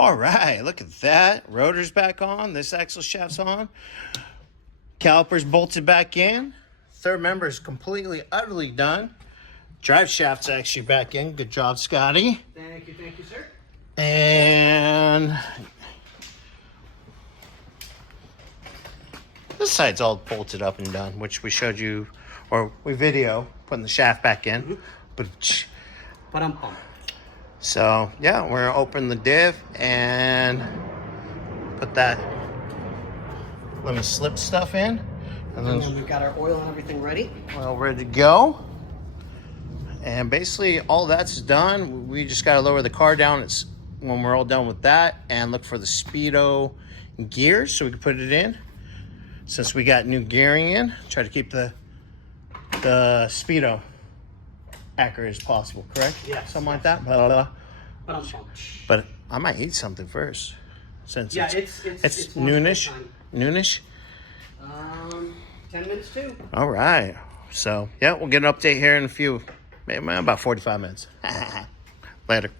All right, look at that. Rotor's back on. This axle shaft's on. Calipers bolted back in. Third member is completely, utterly done. Drive shaft's actually back in. Good job, Scotty. Thank you, sir. And this side's all bolted up and done, which we showed you, or we video putting the shaft back in. So yeah, we're gonna open the diff and put that lemon slip stuff in, and then we've got our oil and everything ready. Oil ready to go. And basically all that's done. We just got to lower the car down. It's when we're all done with that, and look for the speedo gears so we can put it in. Since we got new gearing in, try to keep the speedo accurate as possible, correct? Yeah. Something like that. Blah, blah, blah. But I might eat something first, since yeah, it's it's noonish. Noonish. 10 minutes too. All right. So yeah, we'll get an update here in a few, maybe about 45 minutes. Later.